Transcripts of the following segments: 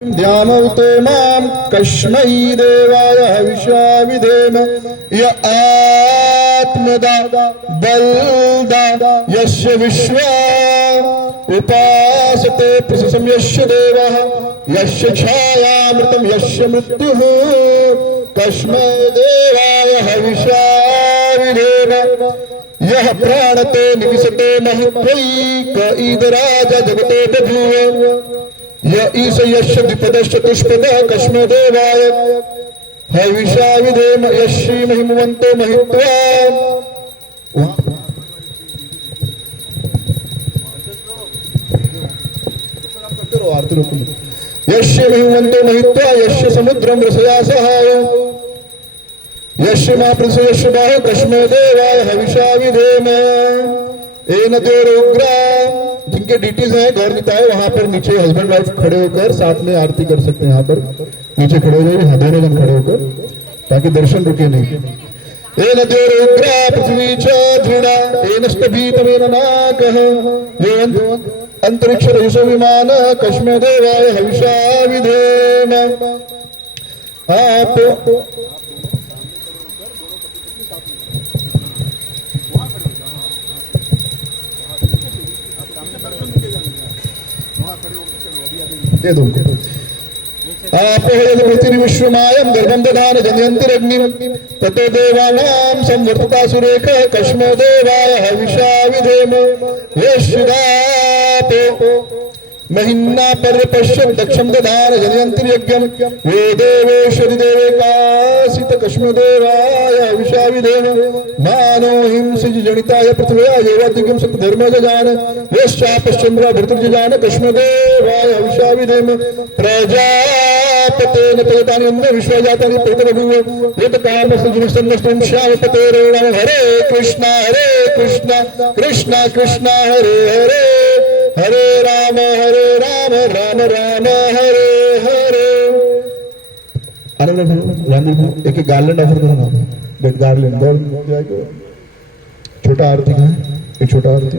ध्यानौते मां कस्मै देवाय हविषा विधेम य आत्मदा बलदा यस्य विश्वा उपासते प्रशंसं यस्य देवः यस्य छायामृतं यस्य मृत्युः कस्मै देवाय हविषा विधेम यः प्राणते निविशते महित्वैक इदराज जगतो बभूव य ईश यस्य द्विपदश्च चतुष्पदः कस्मै देवाय हविषा विधेम यश्री महिमवन्तो महित्वा यस्य महिमवन्तो महित्वा यस्य समुद्रं रसया सहाय यस्य महापुरुष यस्य बाहो कस्मै देवाय हविषा विधेम एन देवरुग्रा। जिनके डीटीज है गौरनीता है वहां पर नीचे हस्बैंड वाइफ खड़े होकर साथ में आरती कर सकते हैं। यहाँ पर नीचे खड़े हो जाइए, दोनों जन खड़े होकर, ताकि दर्शन रुके नहीं। एन देवरुग्रा पृथ्वी च दृढ़ा एन स्तभीतमेन नाकः यो अंतरिक्ष रजसो विमान कस्मै देवाय हविषा विधेम। आप दे दो पृथ्वीविश्वमायं गर्भं दधान जनयन्तिरग्निं ततो देवानां संवर्तता सुरेखः कस्मै देवाय हविषा विधेम यश्चिदापो महिन्ना पर्यपश्यन् दक्षं दधान जनयन्तिर्यज्ञं यो देवेश्वरिदेवेकासित कस्मै देवाय हविषा विधेम मानो हिंसि जनिताय पृथ्व्या योवादिगं सतधर्म जजान यश्चापश्चन्द्र भर्तृजजान कस्मै देवाय हविषा विधेम प्रजापतेन प्रजातानि इन्द्र विश्वजातानि प्रतिबभूव यत्कामस्तुजनस्तन्नस्तं श्यामपतेरेण हरे कृष्ण कृष्ण कृष्ण हरे हरे हरे राम राम राम हरे हरे। आनंद एक गार्लैंड ऑफर करो ना, गेट गार्लैंड छोटा आरती का है, एक छोटा आरती।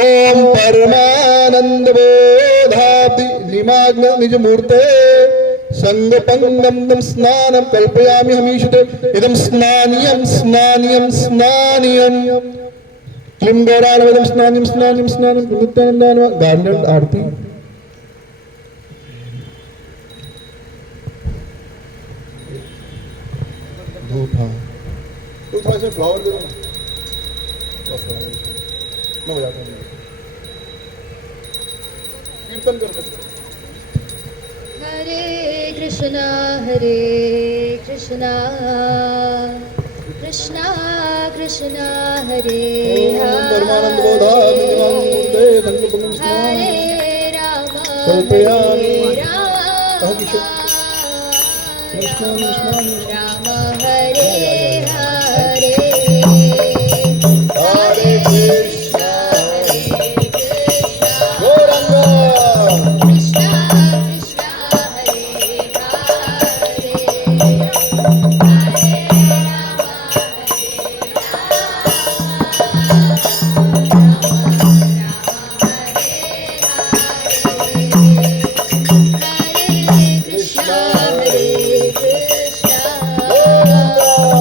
ओम परमानंद बोधाब्धि निमाग्न निज मूर्ते संगपंगम स्नानं कल्पयामि हमीशते इदं स्नानियं स्नानियं स्नानियं क्लीं गौरानवदं स्नानियं स्नानियं स्नानियं नित्यानंदान। गार्लैंड आरती। धूप, हाँ तो थोड़ा सा फ्लावर दे दो ना, मैं हो जाता हूँ। कीर्तन कर सकते। हरे कृष्णा कृष्णा कृष्णा हरे परमानंद बोधाब्धि निमाग्न मूर्ते संगपंगम स्नानं हरे राम कल्पयामि राम हरे हरे हरे कृष्ण गौरंगा कृष्णा कृष्णा हरे हरे कृष्ण हरे कृष्ण गौरंगा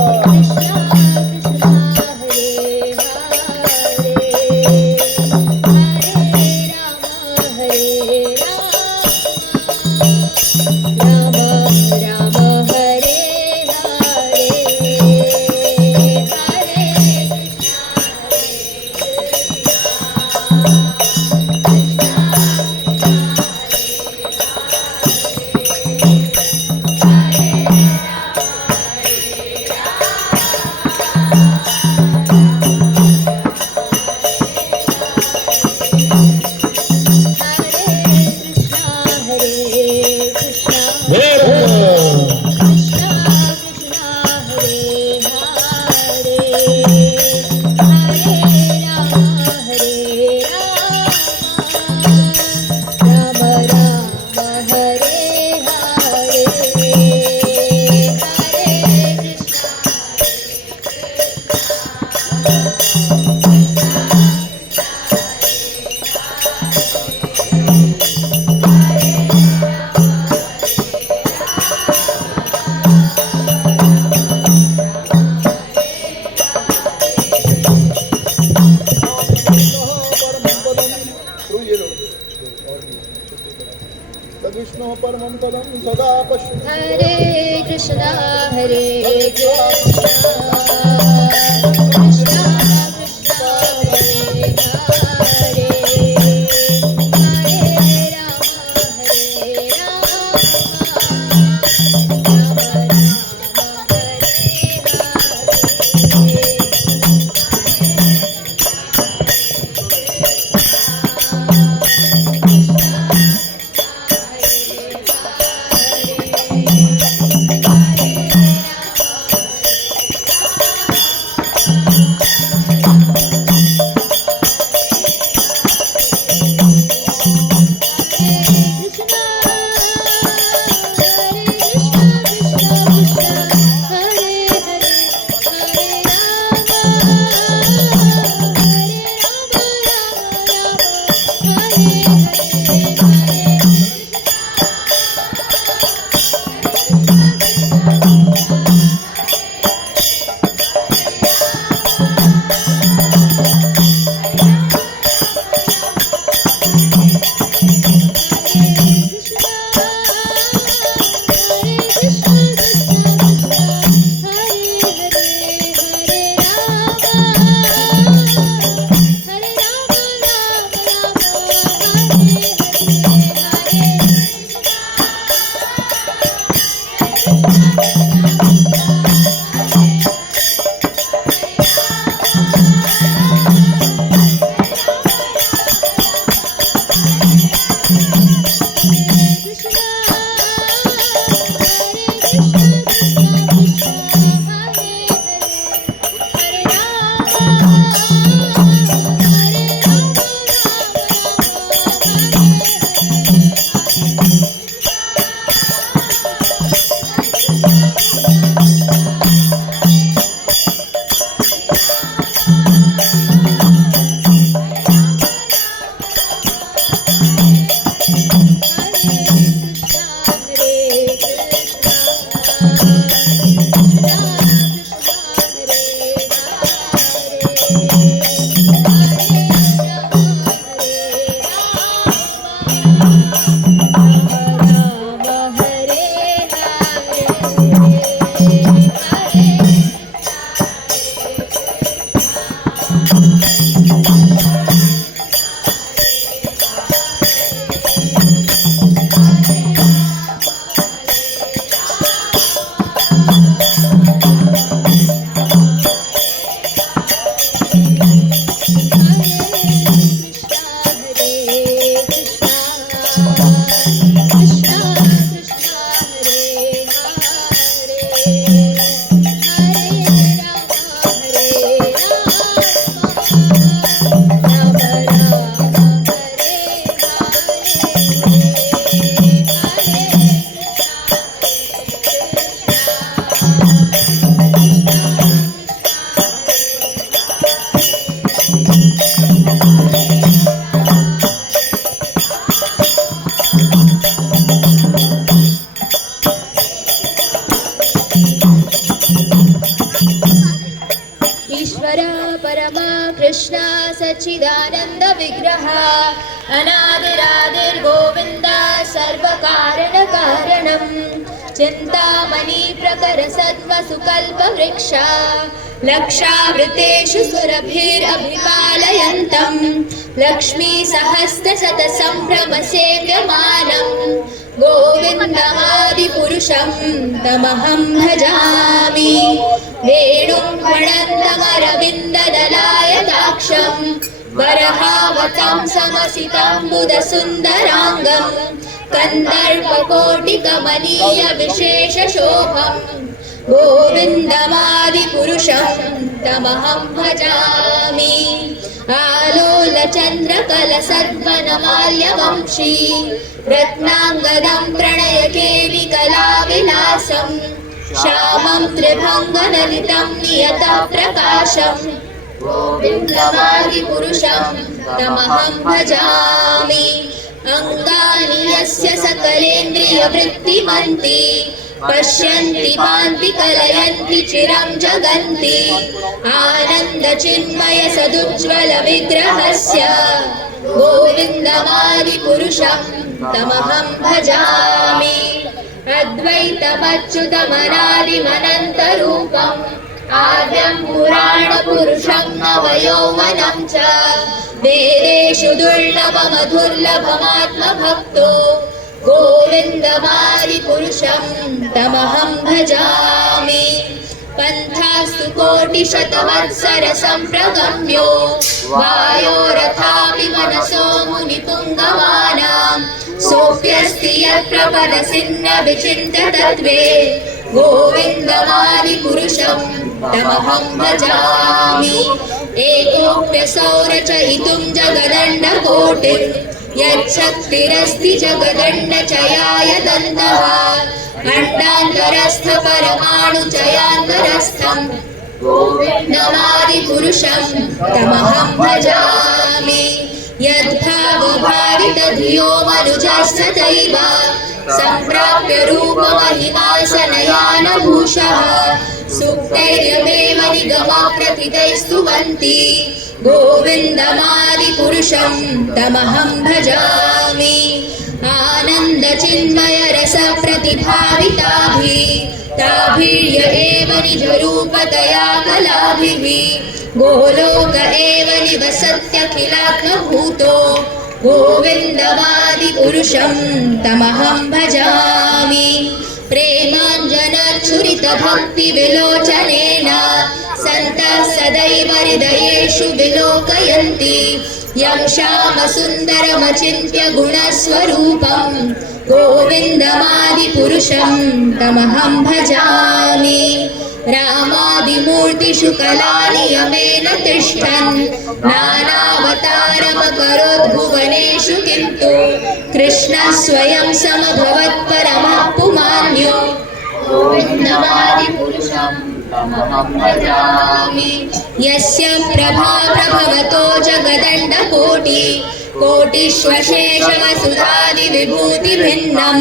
तद्विष्णुः परमं पदं सदा पश्य हरे कृष्णा कृष्णा कृष्णा हरे हरे हरे राम राम राम हरे ईश्वर परमा कृष्ण सच्चिदानंद विग्रह अनादिरादिर्गोविन्द सर्वकारण कारणं चिन्तामणि प्रकर सत्त्वसुकल्पवृक्ष लक्षावृतेषु सुरभिरभिपालयन्तं लक्ष्मीसहस्रशतसम्भ्रमसेव्यमानं गोविन्दमादिपुरुषं तमहं भजामि वेणुं प्रणन्दमरविन्ददलायताक्षं वरहावतं समसिताम्बुदसुन्दराङ्गं कन्दर्पकोटिकमनीयविशेषशोभं गोविन्दमादिपुरुषं तमहं भजामि आलोलचन्द्रकलसद्वनमाल्यवंशी रत्नाङ्गदं प्रणयकेलिकलाविलासं श्यामं त्रिभङ्गनलितं नियतप्रकाशं गोविन्दमादिपुरुषं तमहं भजामि अङ्गानि यस्य सकलेन्द्रियवृत्तिमन्ति पश्यन्ति पान्ति कलयन्ति चिरं जगन्ति आनन्दचिन्मय सदुज्ज्वल विग्रहस्य गोविन्दमादिपुरुषं तमहं भजामि अद्वैतमच्युतमनादिमनन्तरूपम् आद्यं पुराणपुरुषं नवयौवनं च वेदेषु दुर्लभमधुर्लभमात्मभक्तो गोविन्दमादिपुरुषं तमहं भजामि पन्थास्तु कोटिशतवत्सरसम्प्रगम्यो वायोरथापि मनसो मुनिपुङ्गवानां सोऽप्यस्ति यत्प्रपदसिन्न विचिन्त्य तद्वे गोविन्दमादिपुरुषं तमहं भजामि एकोऽप्यसौ रचयितुं जगदण्डकोटिं यच्छक्तिरस्ति जगदण्डचयाय दन्तः अण्डान्तरस्थ परमाणुचयान्तरस्थं गोविन्दमादिपुरुषं तमहं भजामि यद्भावभावितधियो मनुजस्तथैव सम्प्राप्य रूपमहिमासनयानभूषः सुप्तैर्यमेव निगमप्रथितैस्तुवन्ति गोविन्दमादिपुरुषं तमहं भजामि आनन्दचिन्मयरसप्रतिभाविताभिः ताभिर्य एव निजरूपतया कलाभिः गोलोक एव निवसत्यखिलात्मभूतो गोविन्दमादिपुरुषं तमहं भजामि प्रेमाञ्जनच्छुरितभक्तिविलोचनेन सन्तः सदैव हृदयेषु विलोकयन्ति यं श्यामसुन्दरमचिन्त्य गुणस्वरूपं गोविन्दमादिपुरुषं तमहं भजामि रामादिमूर्तिषु कलानियमेन तिष्ठन् नानावतारमकरोद्भुवनेषु किन्तु कृष्णः स्वयं समभवत् परमः पुमान्यो गोविन्दमादिपुरुषं तमहं भजामि यस्य प्रभा प्रभवतो जगदण्डकोटि कोटिष्वशेषवसुधादिविभूतिभिन्नं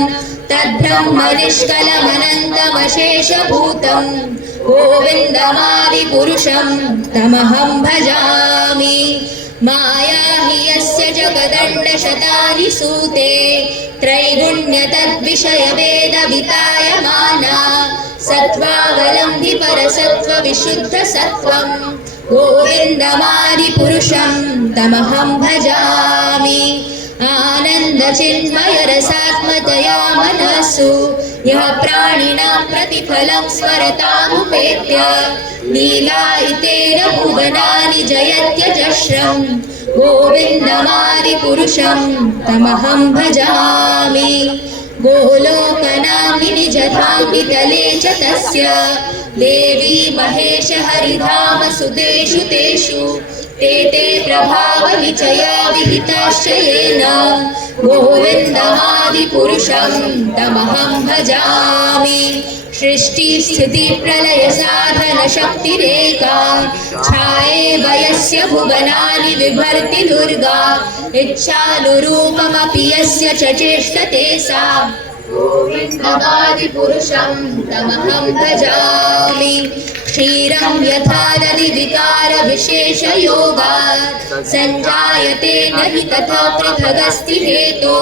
तद्ब्रह्मनिष्कलमनन्तमशेषभूतं गोविन्दमादिपुरुषं तमहं भजामि माया हि यस्य जगदण्डशतानि सूते त्रैगुण्यतद्विषयवेदवितायमाना सत्त्वावलम्बि परसत्त्वविशुद्धसत्त्वं गोविन्दमादिपुरुषं तमहं भजामि आनन्दचिन्मयरसात्मतया मनस्सु यः प्राणिनां प्रतिफलं स्मरतामुपेत्य लीलायितेन भुवनानि जयत्यजस्रं गोविन्दमादिपुरुषं तमहं भजामि गोलोकनाम्नि निजधाम्नितले च तस्य देवी महेश हरिधाम सुतेषु तेषु ते प्रभावविचया विहिताश्च येन गोविन्दमादिपुरुषं तमहं भजामि सृष्टिस्थितिप्रलयसाधनशक्तिरेका छाये वयस्य भुवनानि बिभर्ति दुर्गा इच्छानुरूपमपि यस्य च चेष्टते सा गोविन्दमादिपुरुषं तमहं भजामि क्षीरं यथा दधिविकारविशेषयोगात् सञ्जायते न हि तथा पृथगस्ति हेतो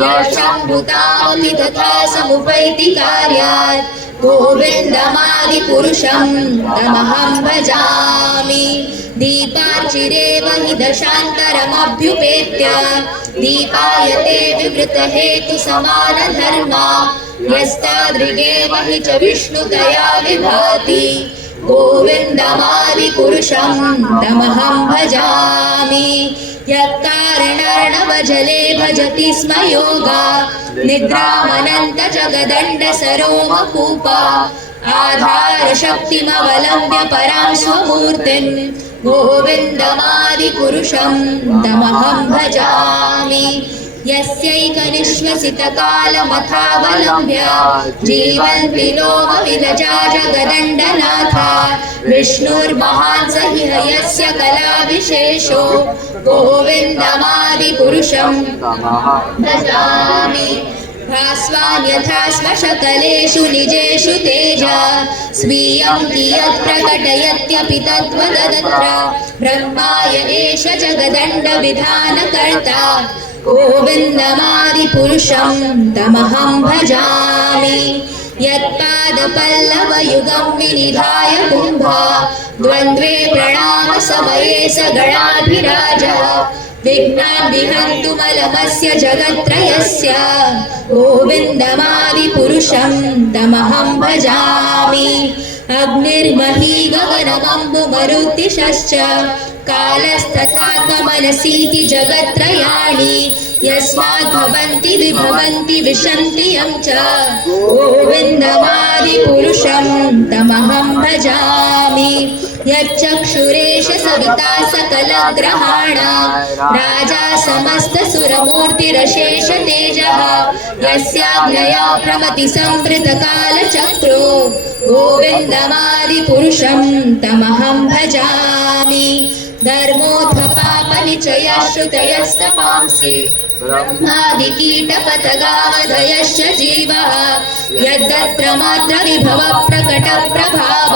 यशम्भुतामपि तथा समुपैति कार्यात् गोविन्दमादिपुरुषं तमहं भजामि दीपार्चिरेव हि दशान्तरमभ्युपेत्य दीपायते विवृतहेतुसमानधर्मा यस्तादृगेव हि च विष्णुतया विभाति गोविन्दमादिपुरुषं तमहं भजामि यत्कारणर्णवजले भजति स्म योगा निद्रामनन्तजगदण्डसरोमकूपा आधारशक्तिमवलम्ब्य परां स्वमूर्तिं गोविन्दमादिपुरुषं तमहं भजामि यस्यैकनिश्वसितकालमथावलम्ब्य जीवन्ति लोमविलजा जगदण्डनाथा विष्णुर्महान् स हि हयस्य कलाविशेषो गोविन्दमादिपुरुषं भजामि भास्वान्यथा स्वशकलेषु निजेषु तेज स्वीयं कियत् प्रकटयत्यपि तत्त्वदत्र ब्रह्माय एष जगदण्डविधानकर्ता गोविन्दमादिपुरुषं तमहं भजामि यत्पादपल्लवयुगं विनिधाय कुम्भ द्वन्द्वे प्रणामसमये स गणाधिराजः विघ्नान् विहन्तुमलमस्य जगत्त्रयस्य गोविन्दमादिपुरुषं तमहं भजामि अग्निर्मही गगनमम्बुमरुद्दिशश्च कालस्तथात्ममनसीति जगत्त्रयाणि यस्माद्भवन्ति विभवन्ति विशन्ति यं च गोविन्दमादिपुरुषं तमहं भजामि यच्चक्षुरेश सविता सकलग्रहाण राजा समस्तसुरमूर्तिरशेष तेजः यस्याज्ञया प्रमति संवृतकालचक्रो गोविन्दमादिपुरुषं तमहं भजामि धर्मोऽथ पापनिचयश्रुतयस्तपांसि ब्रह्मादिकीटपतगावधयश्च जीवः यद्दत्र मात्र विभव प्रकटप्रभाव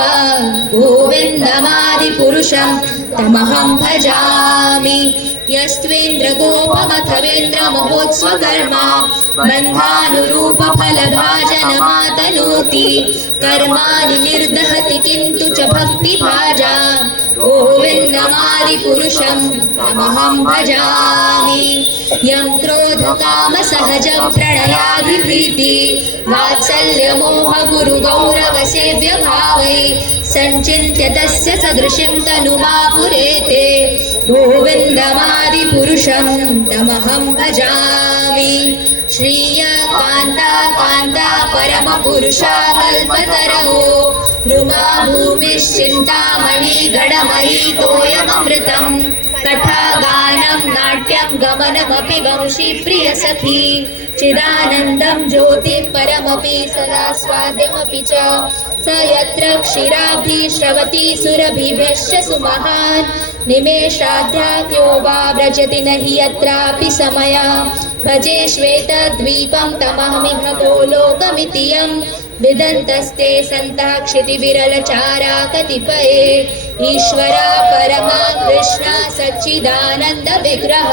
गोविन्दमादिपुरुषं तमहं भजामि यस्त्वेन्द्रगोपमथवेन्द्रमहोत्स्वकर्मा बन्धानुरूपफलभाजनमातनोति कर्माणि निर्दहति किन्तु च भक्तिभाजा गोविन्दमादिपुरुषं तमहं भजामि यं क्रोधकामसहजं प्रणयाभिभीति वात्सल्यमोहगुरुगौरवसेव्यभावै सञ्चिन्त्य तस्य सदृशीं तनुमापुरेते गोविन्दमादिपुरुषं तमहं भजामि श्रीयकान्ता कान्ता परमपुरुषा कल्पतरहो रुमा भूमिश्चिन्तामणि गणमयी तोयममृतं कथा गानं नाट्यं गमनमपि वंशी प्रियसखी चिदानन्दं ज्योतिः परमपि सदा स्वाद्यमपि च स यत्र क्षीराब्धि श्रवति सुरभिभ्यश्च सुमहान् निमेषाध्यात्यो वा व्रजति न हि यत्रापि समया भजे श्वेतद्वीपं तमहमिह गोलोकमिति यं विदन्तस्ते सन्तः क्षितिविरलचारा कतिपये ईश्वरा परमा कृष्णा सच्चिदानन्दविग्रह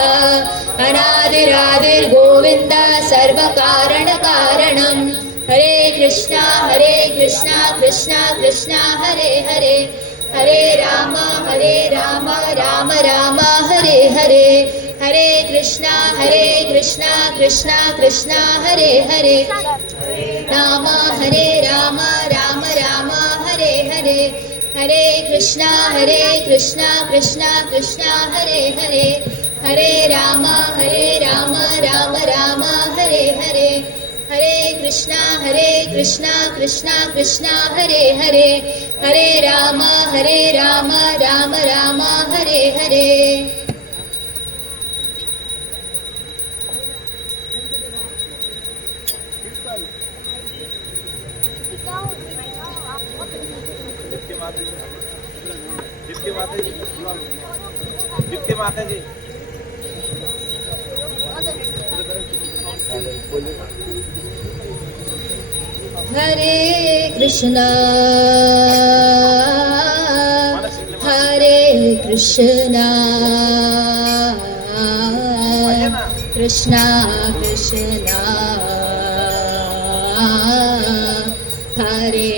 अनादिरादिर्गोविन्द सर्वकारणकारणं हरे कृष्णा कृष्णा कृष्णा हरे हरे हरे राम राम राम हरे हरे हरे कृष्णा कृष्णा कृष्णा हरे हरे राम राम राम हरे हरे हरे कृष्णा कृष्णा कृष्णा हरे हरे हरे राम राम राम हरे हरे हरे कृष्णा कृष्णा कृष्णा हरे हरे हरे राम राम राम हरे हरे जितके माता जी हरे कृष्णा कृष्णा कृष्णा हरे हरे राम राम राम हरे हरे कृष्णा कृष्णा कृष्णा हरे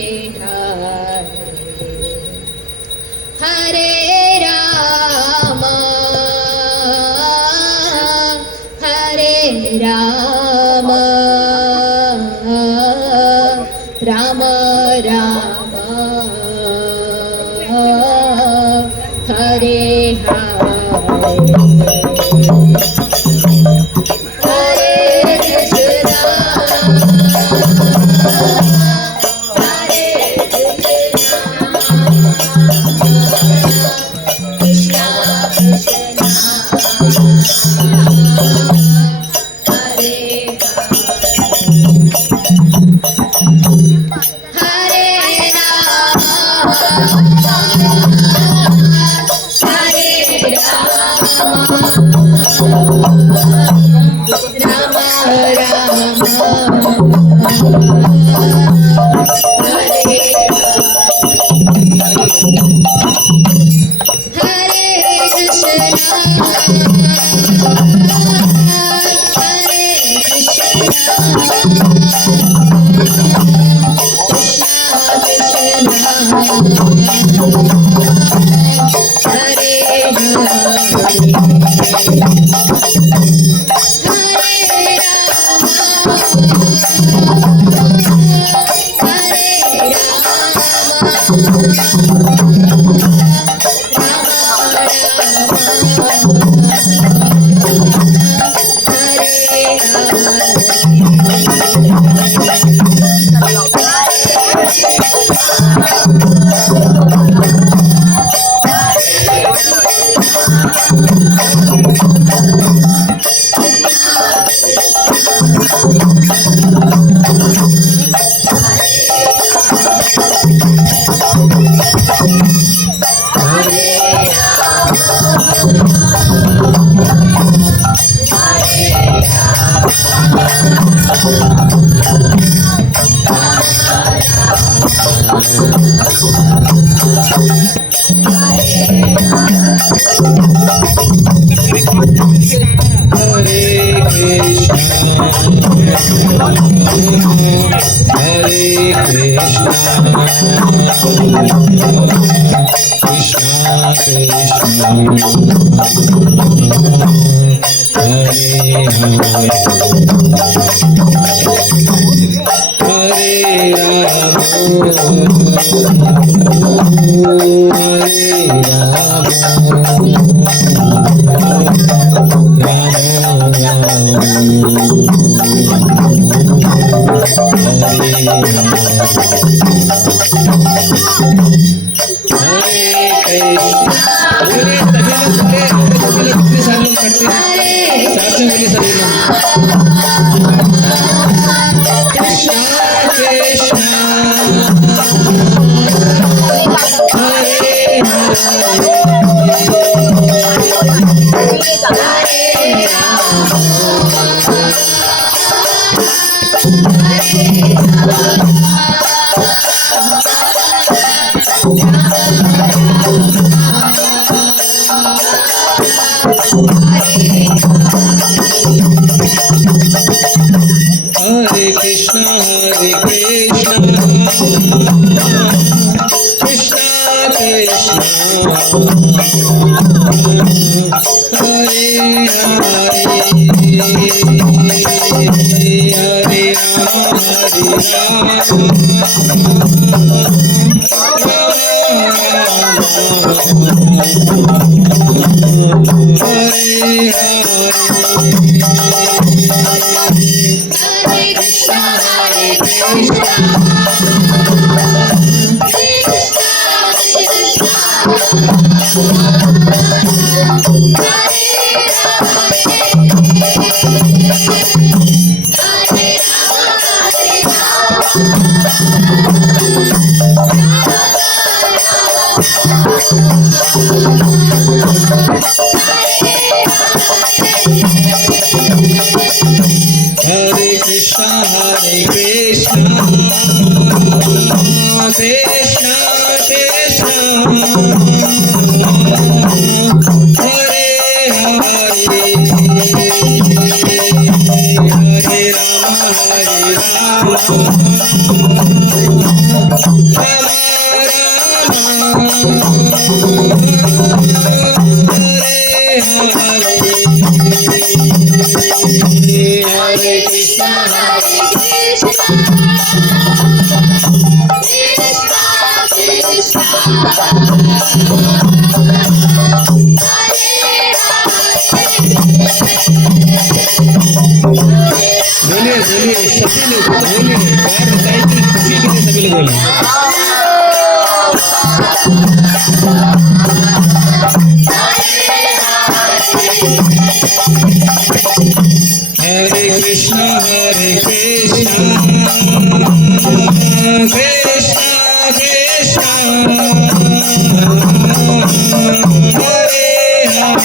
Hare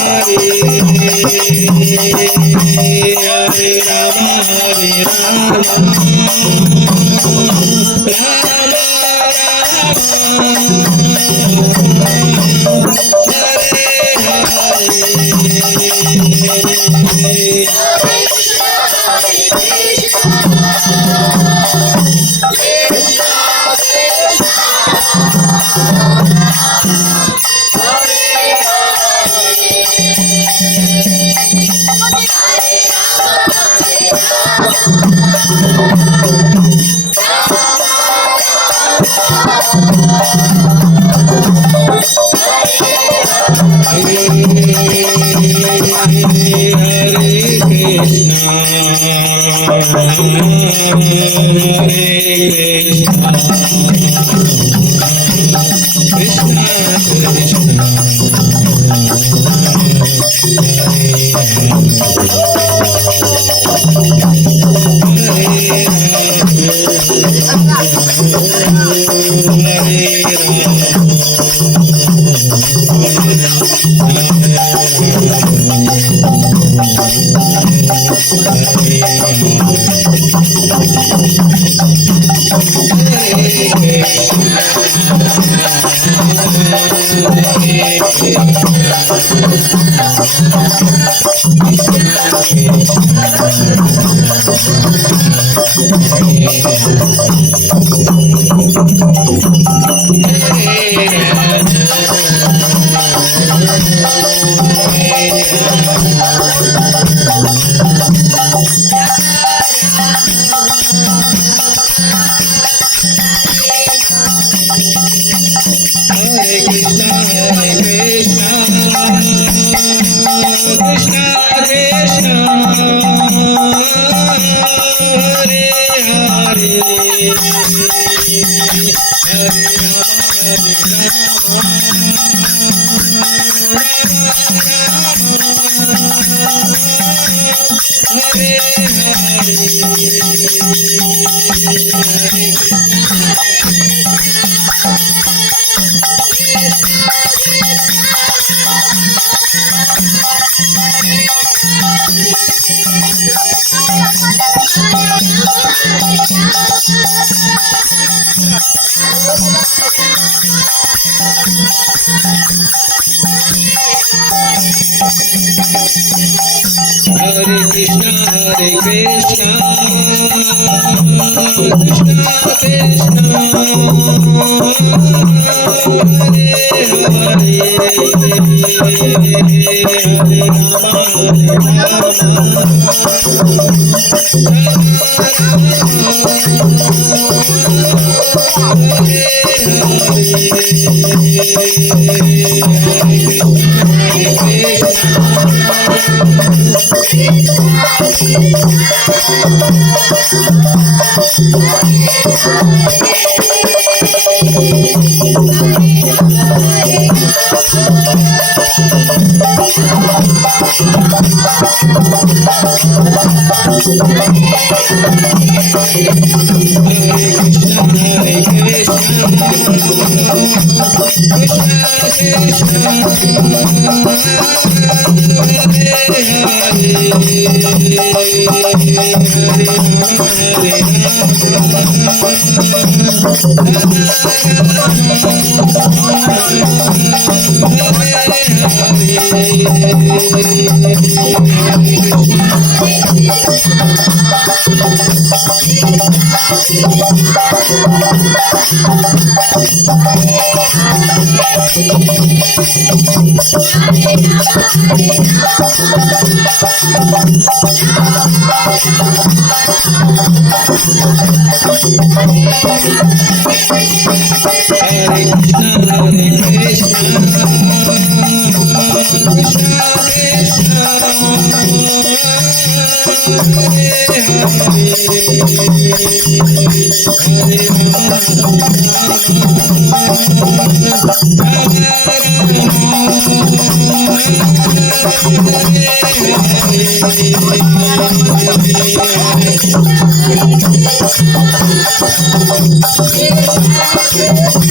Hare Hare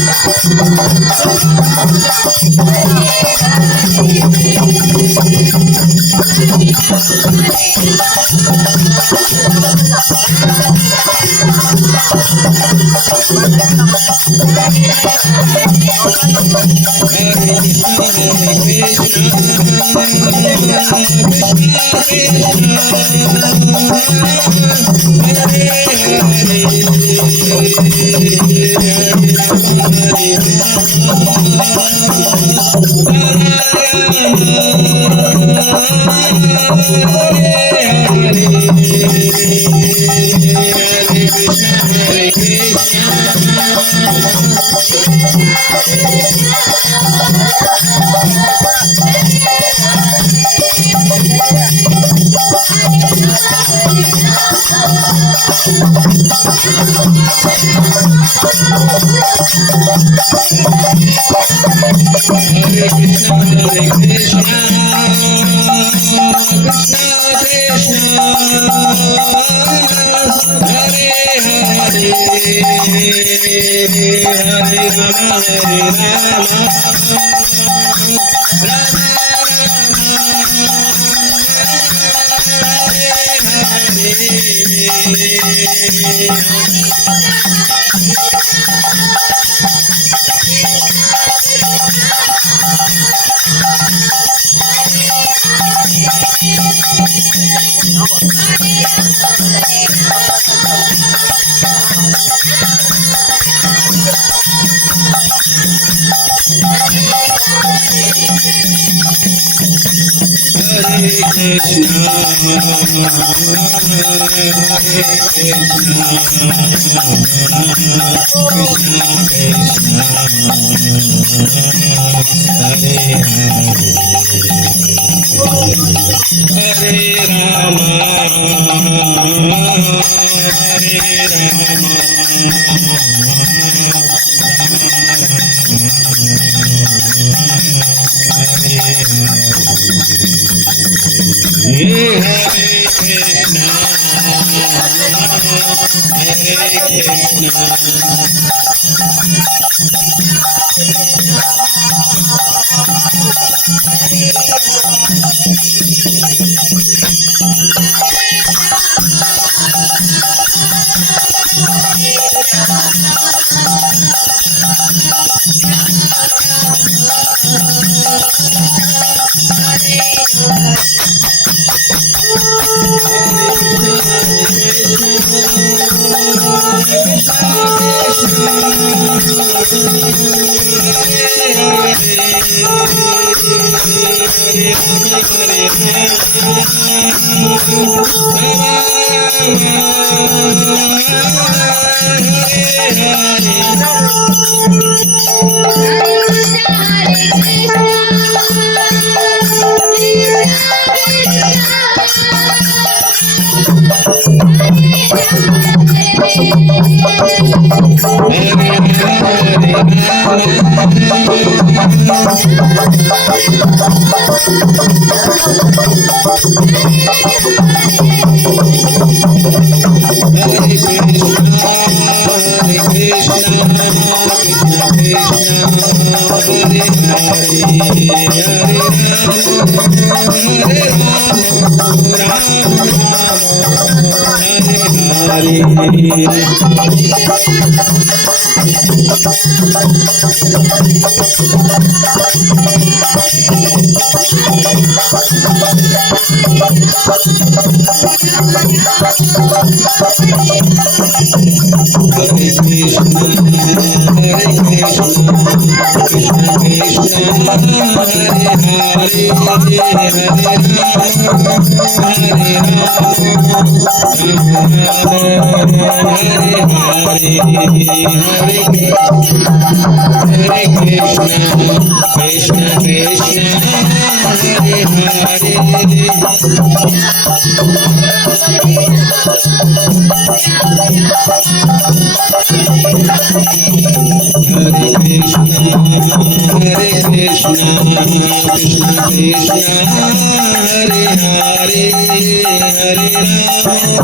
Rama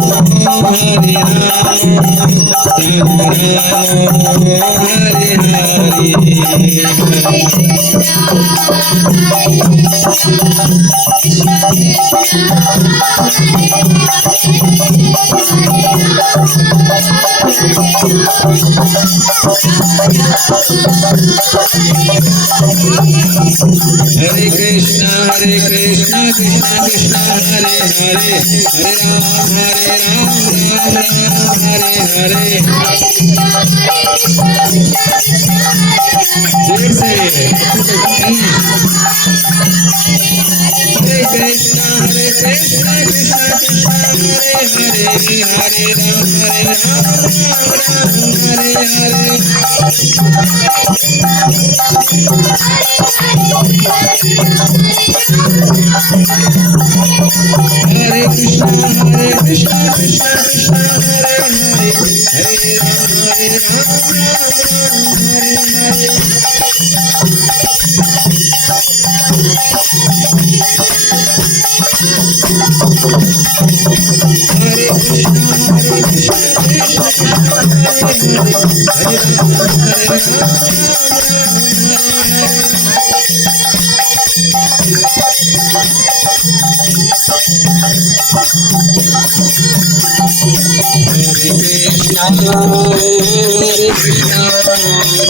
Hare Krishna, Krishna Krishna, Hare Hare, Hare Ram, Ram Hare Hare. जोर से Hare Krishna, Krishna Krishna, Hare Hare, Hare Ram, Ram Hare Hare. Hare Krishna, Krishna Krishna, Hare Hare, Hare Ram, Ram Hare Hare. Hare Krishna, Hare Krishna.